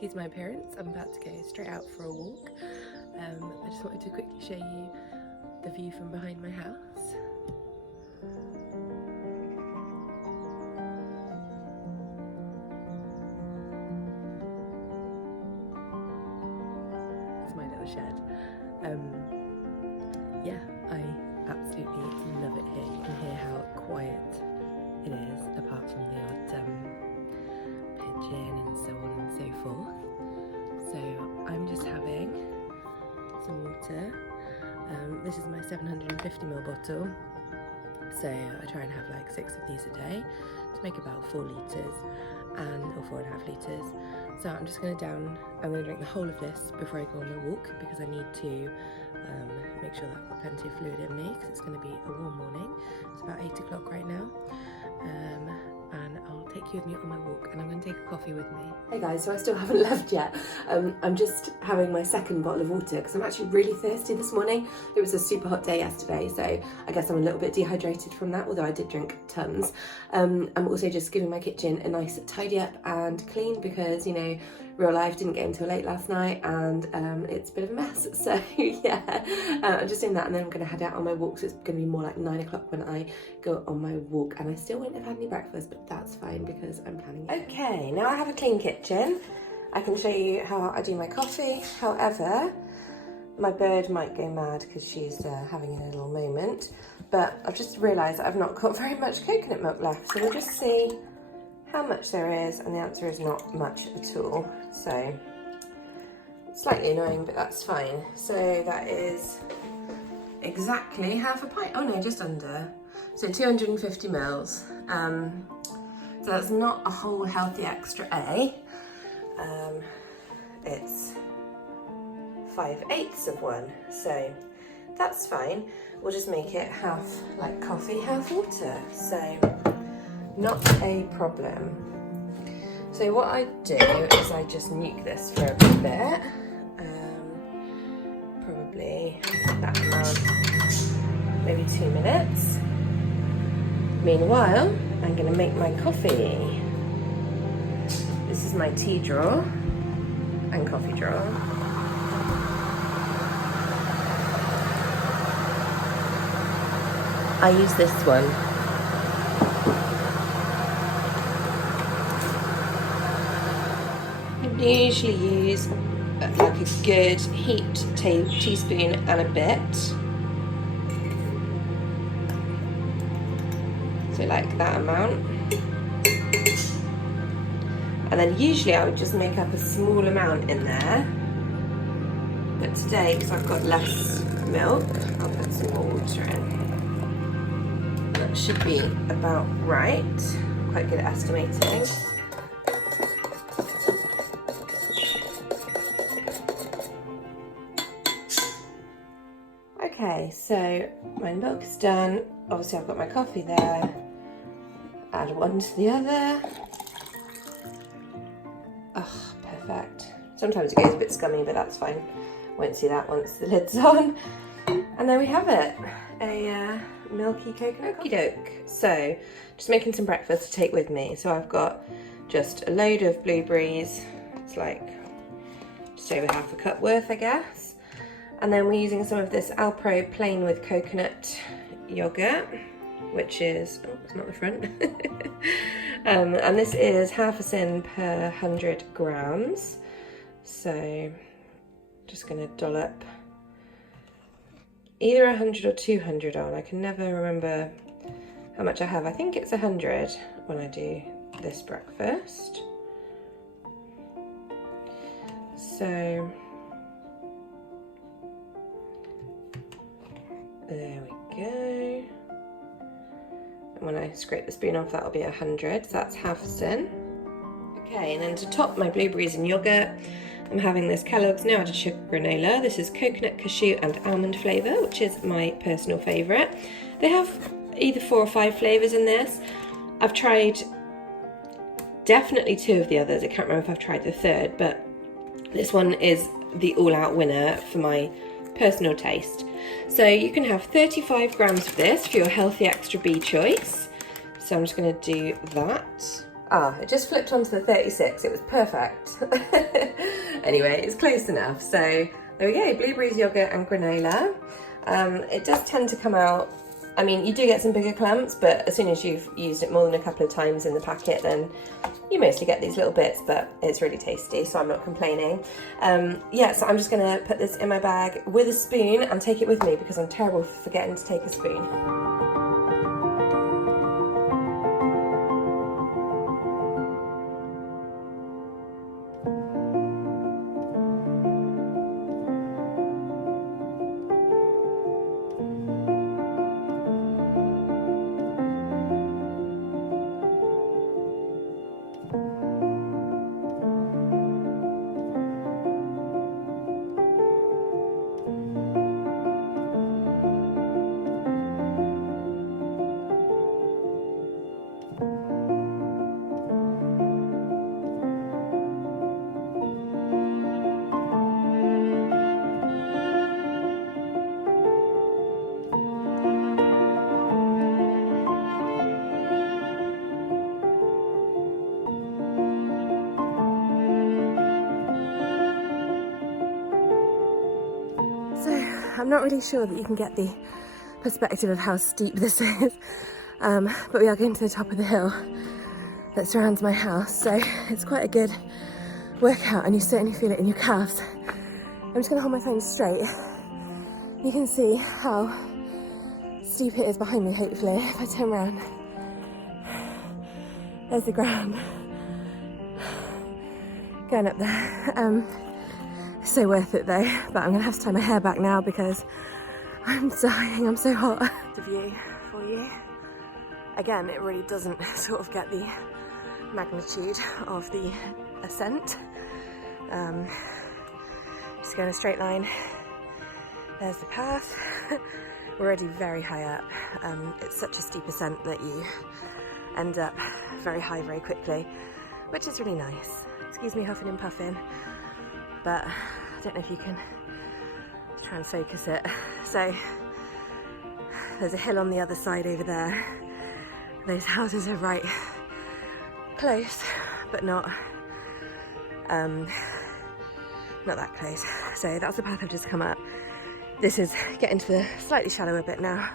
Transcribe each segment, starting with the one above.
excuse my appearance, I'm about to go straight out for a walk. I just wanted to quickly show you the view from behind my house. That's my little shed. Yeah, I absolutely love it here. You can hear how quiet it is, apart from the odd pigeon and so on and so forth. So I'm just having some water. This is my 750ml bottle, so I try and have like 6 of these a day to make about 4 litres, or 4.5 litres. So I'm just going to drink the whole of this before I go on my walk, because I need to make sure that I've got plenty of fluid in me, because it's going to be a warm morning. It's about 8 o'clock right now. And I'll take you with me on my walk, and I'm going to take a coffee with me. Hey guys, so I still haven't left yet. I'm just having my second bottle of water because I'm actually really thirsty this morning. It was a super hot day yesterday, so I guess I'm a little bit dehydrated from that, although I did drink tons. I'm also just giving my kitchen a nice tidy up and clean, because, you know, real life didn't get until late last night, and it's a bit of a mess. So yeah, I'm just doing that, and then I'm going to head out on my walk. So it's going to be more like 9 o'clock when I go on my walk, and I still won't have had any breakfast, but that's fine because I'm planning it. Okay, now I have a clean kitchen. I can show you how I do my coffee. However, my bird might go mad because she's having a little moment, but I've just realised that I've not got very much coconut milk left, so we'll just see how much there is, and the answer is not much at all. So slightly annoying, but that's fine. So that is exactly half a pint. Oh no, just under. So 250 mils. So that's not a whole healthy extra A. It's 5/8 of one. So that's fine. We'll just make it half like coffee, half water. So not a problem. So what I do is I just nuke this for a bit, probably that amount, maybe 2 minutes. Meanwhile, I'm going to make my coffee. This is my tea drawer and coffee drawer. I use this one. I usually use like a good heaped teaspoon and a bit. So like that amount. And then usually I would just make up a small amount in there. But today, because I've got less milk, I'll put some more water in. That should be about right. I'm quite good at estimating. Okay, so my milk is done. Obviously I've got my coffee there. Add one to the other. Oh, perfect. Sometimes it goes a bit scummy, but that's fine. Won't see that once the lid's on. And there we have it. A milky coconut coffee. Okey-doke. So, just making some breakfast to take with me. So I've got just a load of blueberries. It's like just over half a cup worth, I guess. And then we're using some of this Alpro plain with coconut yogurt, which is, oh, it's not the front. And this is half a sin per 100 grams. So just gonna dollop either 100 or 200 on. I can never remember how much I have. I think it's 100 when I do this breakfast. So there we go. And when I scrape the spoon off, that'll be 100, so that's half a sin. Okay, and then to top my blueberries and yogurt, I'm having this Kellogg's no added sugar granola. This is coconut, cashew and almond flavour, which is my personal favourite. They have either 4 or 5 flavours in this. I've tried definitely 2 of the others. I can't remember if I've tried the 3rd, but this one is the all-out winner for my personal taste. So you can have 35 grams of this for your healthy extra B choice. So I'm just going to do that. Ah, it just flipped onto the 36. It was perfect. Anyway, it's close enough. So there we go, blueberries, yogurt and granola. It does tend to come out, I mean, you do get some bigger clumps, but as soon as you've used it more than a couple of times in the packet, then you mostly get these little bits, but it's really tasty, so I'm not complaining. Yeah, so I'm just gonna put this in my bag with a spoon and take it with me because I'm terrible for forgetting to take a spoon. I'm not really sure that you can get the perspective of how steep this is, but we are going to the top of the hill that surrounds my house, so it's quite a good workout and you certainly feel it in your calves. I'm just going to hold my phone straight. You can see how steep it is behind me, hopefully, if I turn around. There's the ground. Going up there. So worth it though, but I'm gonna have to tie my hair back now because I'm dying, I'm so hot. The view for you. Again, it really doesn't sort of get the magnitude of the ascent. Just go in a straight line. There's the path. We're already very high up. It's such a steep ascent that you end up very high very quickly, which is really nice. Excuse me huffing and puffing, but I don't know if you can try and focus it. So there's a hill on the other side over there. Those houses are right close, but not that close. So that's the path I've just come up. This is getting to the slightly shallower bit now.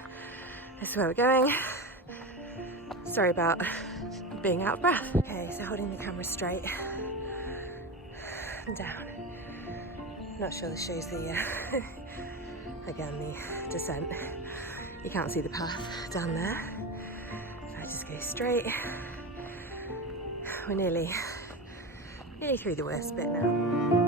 This is where we're going. Sorry about being out of breath. Okay, so holding the camera straight and down. Not sure this shows the, again, the descent. You can't see the path down there. If I just go straight, we're nearly through the worst bit now.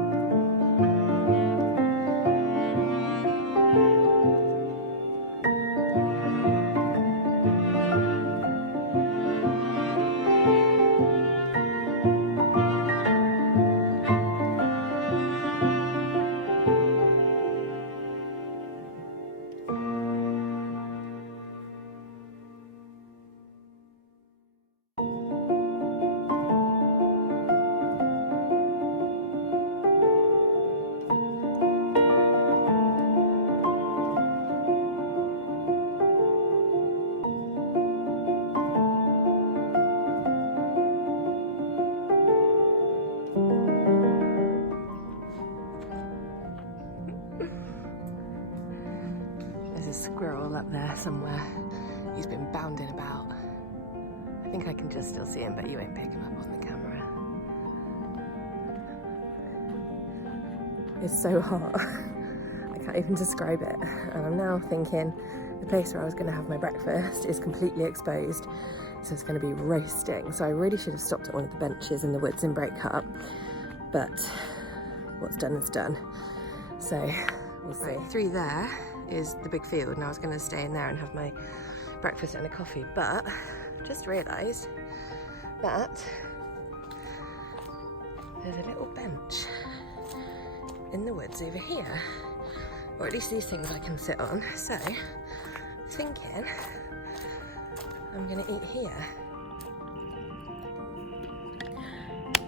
There's a squirrel up there somewhere. He's been bounding about. I think I can just still see him, but you won't pick him up on the camera. It's so hot. I can't even describe it. And I'm now thinking the place where I was going to have my breakfast is completely exposed, so it's going to be roasting. So I really should have stopped at one of the benches in the woods and break up, but what's done is done. So we'll see. Right, through there is the big field, and I was going to stay in there and have my breakfast and a coffee, but just realised that there's a little bench in the woods over here, or at least these things I can sit on. So thinking I'm gonna eat here.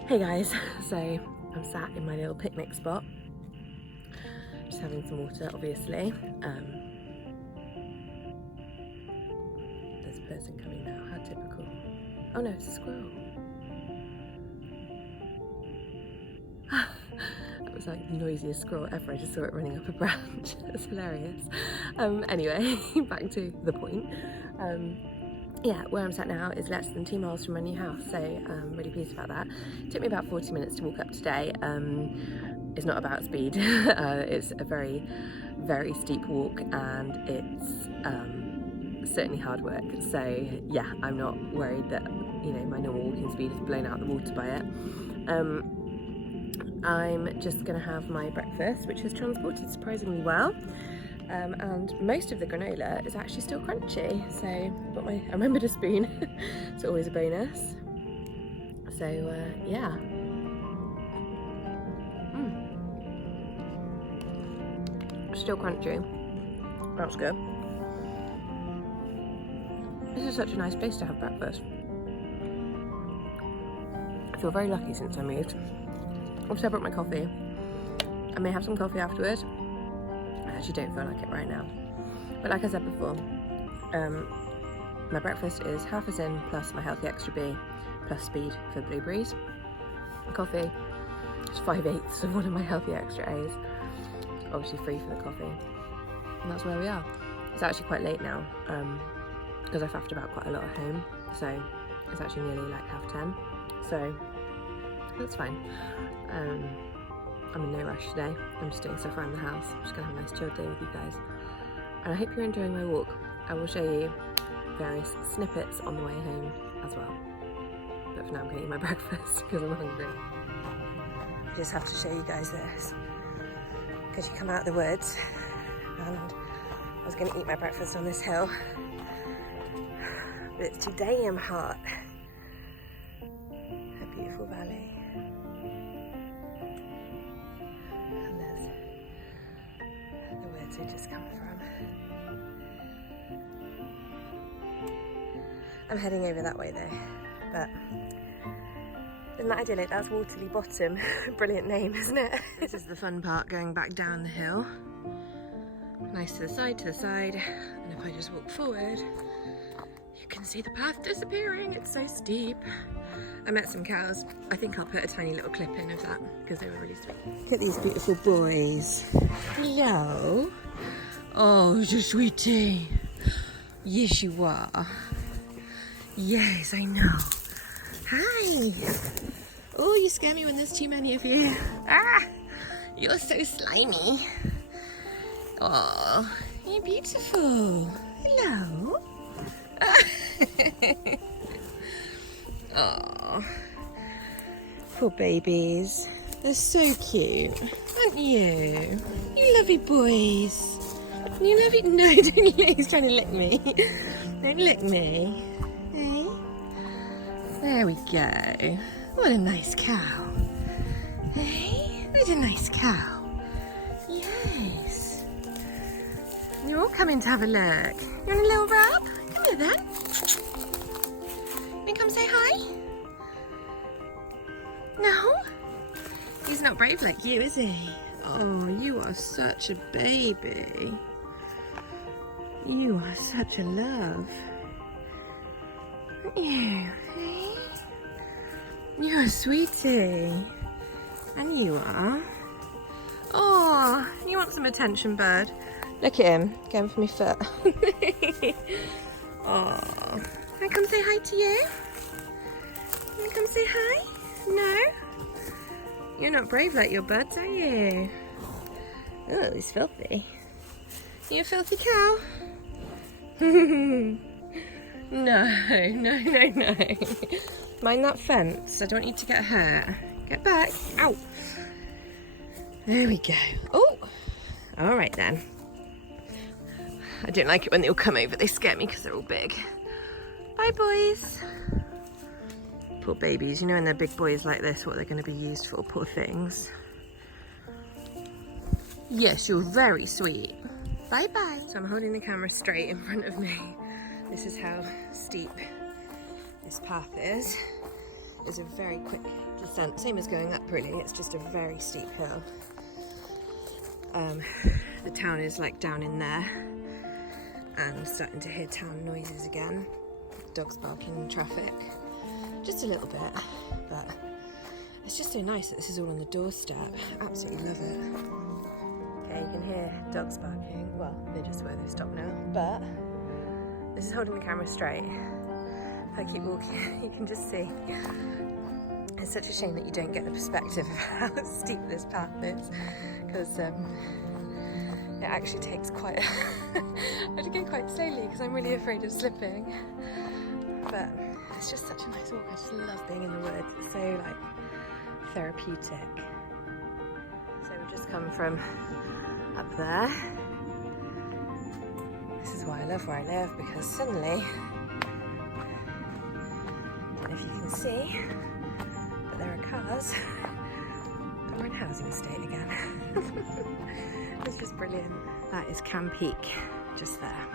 Hey guys, so I'm sat in my little picnic spot, just having some water, obviously. There's a person coming now, how typical. Oh no, it's a squirrel. was like the noisiest squirrel ever. I just saw it running up a branch. It's hilarious. Anyway, back to the point. Yeah, where I'm sat now is less than 2 miles from my new house, so I'm really pleased about that. It took me about 40 minutes to walk up today. It's not about speed. It's a very, very steep walk, and it's certainly hard work. So yeah, I'm not worried that, you know, my normal walking speed is blown out of the water by it. I'm just going to have my breakfast, which has transported surprisingly well. And most of the granola is actually still crunchy, so I remembered a spoon. It's always a bonus. So yeah. Still crunchy. That's good. This is such a nice place to have breakfast. I feel very lucky since I moved. Also, I brought my coffee. I may have some coffee afterwards. I actually don't feel like it right now. But like I said before, my breakfast is half a Zin plus my healthy extra B plus speed for blueberries. My coffee is 5/8 of one of my healthy extra A's. Obviously free for the coffee. And that's where we are. It's actually quite late now because I faffed about quite a lot at home. So it's actually nearly like 10:30. So that's fine. I'm in no rush today. I'm just doing stuff around the house. I'm just gonna have a nice chilled day with you guys. And I hope you're enjoying my walk. I will show you various snippets on the way home as well. But for now I'm gonna eat my breakfast because I'm hungry. I just have to show you guys this. Because you come out of the woods and I was gonna eat my breakfast on this hill. But it's too damn hot. A beautiful valley. We just come from. I'm heading over that way though, but isn't that idyllic? That's Waterley Bottom. Brilliant name, isn't it? This is the fun part, going back down the hill. Nice to the side, and if I just walk forward, you can see the path disappearing. It's so steep. I met some cows. I think I'll put a tiny little clip in of that because they were really sweet. Look at these beautiful boys. Hello. Oh, you're sweetie. Yes, you are. Yes, I know. Hi. Oh, you scare me when there's too many of you. Ah, you're so slimy. Oh, you're beautiful. Hello. Oh, poor babies. They're so cute, aren't you? You lovely boys. You lovely. No, don't lick. He's trying to lick me. Don't lick me. Hey. There we go. What a nice cow. Hey, what a nice cow. Yes. You're all coming to have a look. You want a little rub? Come here then. Come say hi? No? He's not brave like you, is he? Oh, you are such a baby. You are such a love. Aren't you? Hey? You're a sweetie. And you are. Oh, you want some attention, bird? Look at him, going for my foot. Oh, can I come say hi to you? Can I come say hi? No? You're not brave like your birds, are you? Oh, he's filthy. You a filthy cow? No. Mind that fence. I don't want you to get hurt. Get back. Ow. There we go. Oh, all right then. I don't like it when they all come over. They scare me because they're all big. Bye, boys. Poor babies. You know when they're big boys like this, what they're going to be used for. Poor things. Yes, you're very sweet. Bye-bye. So I'm holding the camera straight in front of me. This is how steep this path is. It's a very quick descent. Same as going up, really. It's just a very steep hill. The town is like down in there. And starting to hear town noises again. Dogs barking in traffic. Just a little bit, but It's just so nice that this is all on the doorstep. Absolutely love it. Okay, you can hear dogs barking. Well, they just where they've stopped now, but this is holding the camera straight. If I keep walking, you can just see. It's such a shame that you don't get the perspective of how steep this path is, because it actually takes quite I have to go quite slowly because I'm really afraid of slipping. But it's just such a nice walk. I just love being in the woods. It's so like therapeutic. So we've just come from up there. This is why I love where I live, because suddenly, I don't know if you can see, but there are cars. We're in housing estate again. It's just brilliant. That is Cam Peak, just there.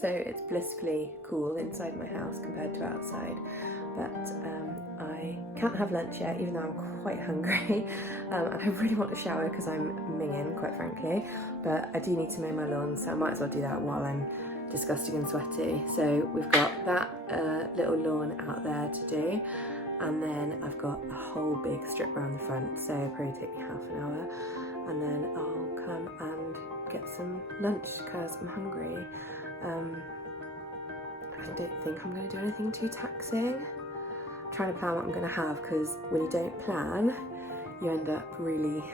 So it's blissfully cool inside my house compared to outside, but I can't have lunch yet, even though I'm quite hungry, and I really want to shower because I'm minging, quite frankly, but I do need to mow my lawn, so I might as well do that while I'm disgusting and sweaty. So we've got that little lawn out there to do, and then I've got a whole big strip around the front, so it'll probably take me half an hour, and then I'll come and get some lunch because I'm hungry. I don't think I'm going to do anything too taxing. I'm trying to plan what I'm going to have, because when you don't plan, you end up really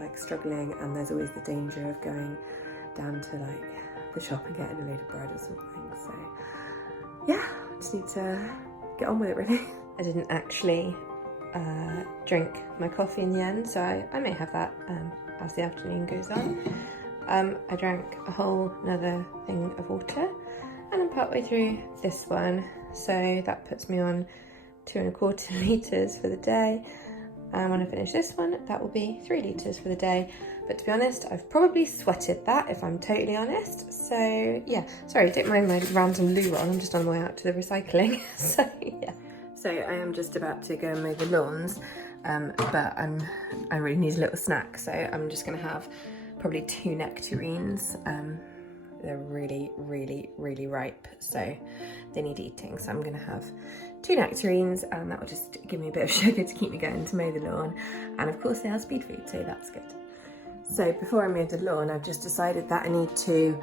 like struggling, and there's always the danger of going down to like the shop and getting a load of bread or something. So yeah, I just need to get on with it really. I didn't actually drink my coffee in the end, so I may have that as the afternoon goes on. I drank a whole another thing of water, and I'm partway through this one, so that puts me on 2¼ litres for the day. And when I finish this one, that will be 3 litres for the day. But to be honest, I've probably sweated that, if I'm totally honest. So yeah, sorry, don't mind my random loo on, I'm just on the way out to the recycling. So yeah. So I am just about to go and mow the lawns, but I really need a little snack, so I'm just going to have probably 2 nectarines. They're really, really, really ripe, so they need eating. So I'm going to have 2 nectarines, and that will just give me a bit of sugar to keep me going to mow the lawn. And of course they are speed food, so that's good. So before I mow the lawn, I've just decided that I need to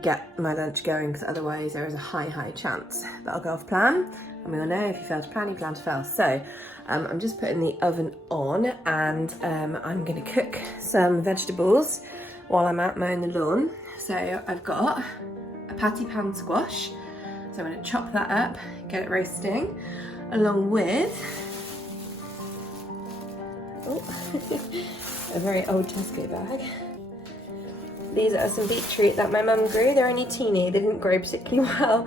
get my lunch going, because otherwise there is a high chance that I'll go off plan. And we all know if you fail to plan, you plan to fail. So I'm just putting the oven on, and I'm going to cook some vegetables while I'm out mowing the lawn. So I've got a patty pan squash, so I'm going to chop that up, get it roasting, along with a very old Tesco bag. These are some beetroot that my mum grew. They're only teeny, they didn't grow particularly well,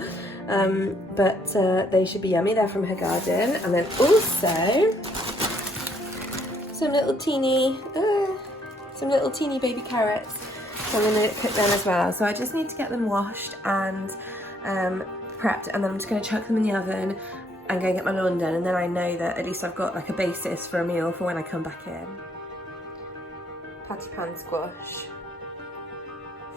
but they should be yummy. They're from her garden. And then also some little teeny baby carrots. So I'm going to cook them as well. So I just need to get them washed and prepped, and then I'm just going to chuck them in the oven and go and get my lawn done, and then I know that at least I've got like a basis for a meal for when I come back in. pattypan squash.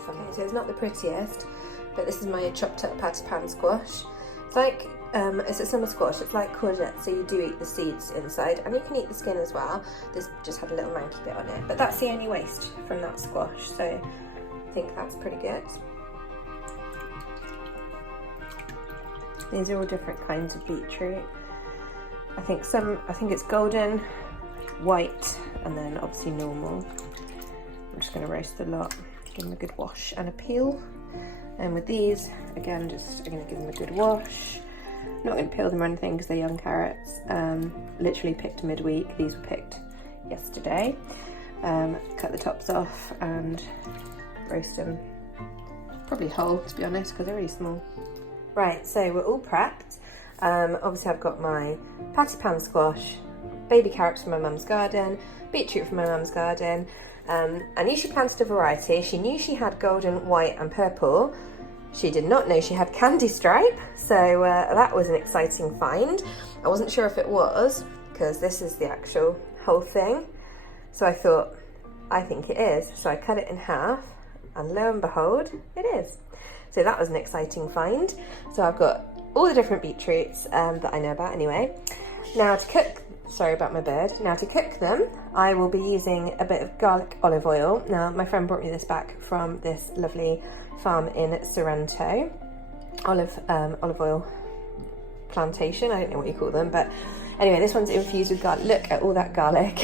Okay, so it's not the prettiest, but this is my chopped up pattypan squash. It's like, it's a summer squash, it's like courgette, so you do eat the seeds inside, and you can eat the skin as well. This just had a little manky bit on it, but that's the only waste from that squash, so I think that's pretty good. These are all different kinds of beetroot. I think it's golden, white, and then obviously normal. I'm just going to roast the lot, give them a good wash and a peel. And with these, again, I'm going to give them a good wash. I'm not going to peel them or anything because they're young carrots. Literally picked midweek. These were picked yesterday. Cut the tops off and roast them. Probably whole, to be honest, because they're really small. Right, so we're all prepped. Obviously I've got my pattypan squash, baby carrots from my mum's garden, beetroot from my mum's garden. I knew she planted a variety. She knew she had golden, white and purple. She did not know she had candy stripe, so that was an exciting find. I wasn't sure if it was, because this is the actual whole thing. So I thought, I think it is. So I cut it in half, and lo and behold, it is. So that was an exciting find. So I've got all the different beetroots that I know about anyway. Now to cook, sorry about my bird. Now to cook them, I will be using a bit of garlic olive oil. Now my friend brought me this back from this lovely farm in Sorrento. Olive oil plantation, I don't know what you call them, but anyway, this one's infused with garlic. Look at all that garlic.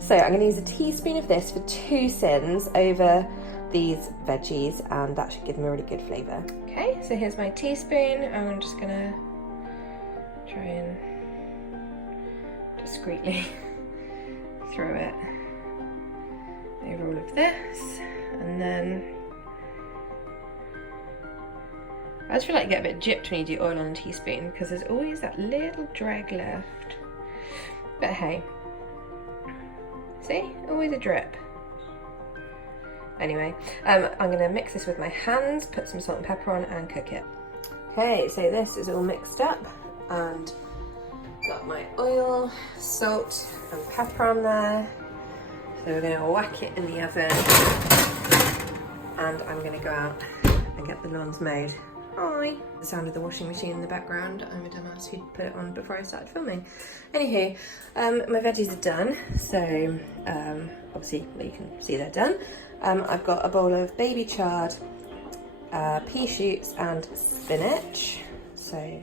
So I'm going to use a teaspoon of this for 2 sins over these veggies, and that should give them a really good flavour. Okay, so here's my teaspoon, and I'm just gonna try and discreetly throw it over all of this, and then I just feel like you get a bit gypped when you do oil on a teaspoon because there's always that little drag left. But hey, see, always a drip. Anyway, I'm going to mix this with my hands, put some salt and pepper on and cook it. Okay, so this is all mixed up and got my oil, salt and pepper on there. So we're going to whack it in the oven and I'm going to go out and get the lawns mowed. Hi! The sound of the washing machine in the background. I'm a dumbass who put it on before I started filming. Anywho, my veggies are done, so obviously you can see they're done. I've got a bowl of baby chard, pea shoots and spinach, so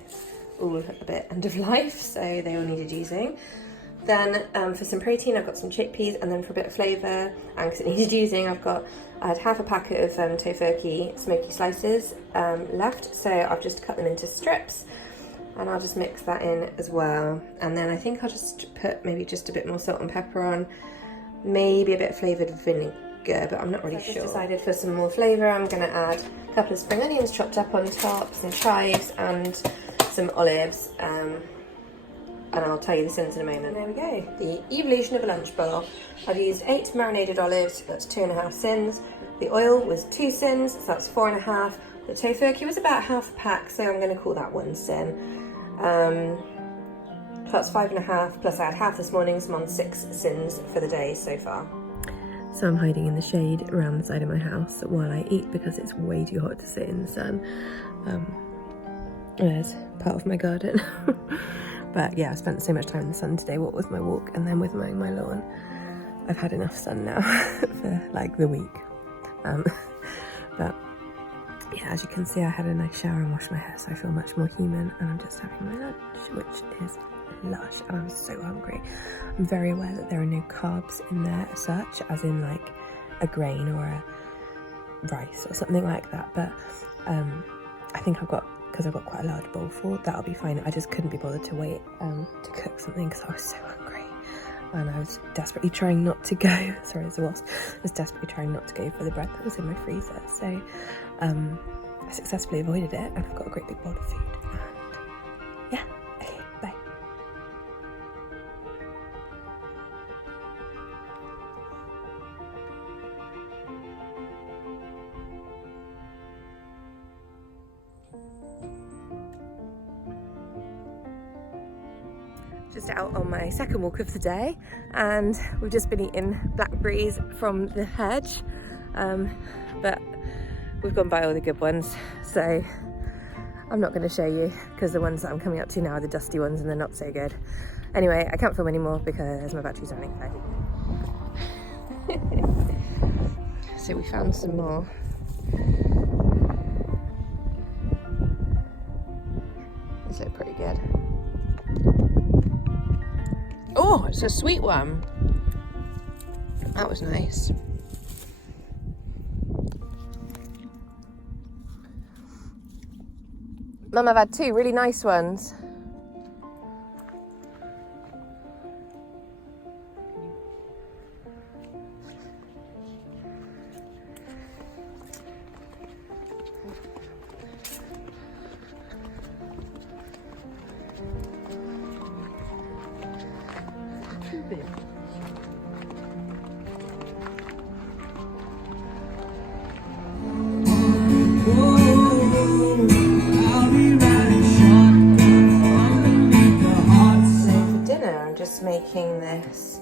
all a bit end of life, so they all needed using. Then for some protein I've got some chickpeas, and then for a bit of flavour and because it needed using I had half a packet of tofurkey smoky slices left, so I've just cut them into strips and I'll just mix that in as well. And then I think I'll just put maybe just a bit more salt and pepper on, maybe a bit of flavoured vinegar, but I'm not really sure. I've just decided for some more flavour I'm going to add a couple of spring onions chopped up on top, some chives and some olives, and I'll tell you the sins in a moment. There we go, the evolution of a lunch bowl. I've used 8 marinated olives, that's 2.5 sins. The oil was 2 sins, so that's 4.5. The tofurkey was about half a pack, so I'm going to call that 1 sin. That's 5.5, plus I had half this morning, so I'm on 6 sins for the day so far. So I'm hiding in the shade around the side of my house while I eat because it's way too hot to sit in the sun. There's part of my garden. But yeah, I spent so much time in the sun today, what with my walk and then with mowing my lawn. I've had enough sun now for like the week. But yeah, as you can see, I had a nice shower and washed my hair, so I feel much more human, and I'm just having my lunch, which is lush, and I'm so hungry. I'm very aware that there are no carbs in there as such, as in like a grain or a rice or something like that, but I think because I've got quite a large bowl full, that'll be fine. I just couldn't be bothered to wait to cook something because I was so hungry, and I was desperately trying not to go, sorry there's a wasp, I was desperately trying not to go for the bread that was in my freezer, so I successfully avoided it, and I've got a great big bowl of food, and yeah, okay, bye. Just out on my second walk of the day, and we've just been eating blackberries from the hedge, but we've gone by all the good ones, so I'm not going to show you because the ones that I'm coming up to now are the dusty ones and they're not so good. Anyway, I can't film anymore because my battery's running low. So we found some more. These look pretty good. Oh, it's a sweet one. That was nice. Mum, I've had two really nice ones. Making this,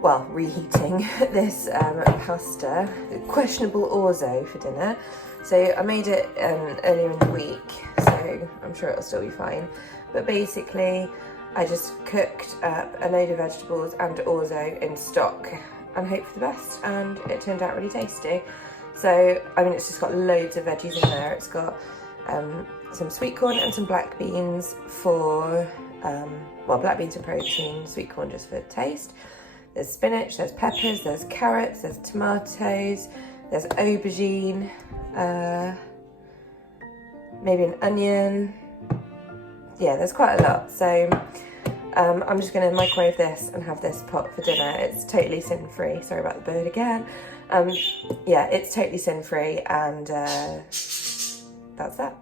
well, reheating this pasta, questionable orzo for dinner. So I made it earlier in the week, so I'm sure it'll still be fine. But basically, I just cooked up a load of vegetables and orzo in stock and hoped for the best, and it turned out really tasty. So, I mean, it's just got loads of veggies in there. It's got some sweet corn and some black beans for well, black beans for protein, sweet corn just for taste. There's spinach, there's peppers, there's carrots, there's tomatoes, there's aubergine, maybe an onion. Yeah, there's quite a lot. So I'm just going to microwave this and have this pot for dinner. It's totally sin-free. Sorry about the bird again. Yeah, it's totally sin-free, and that's that.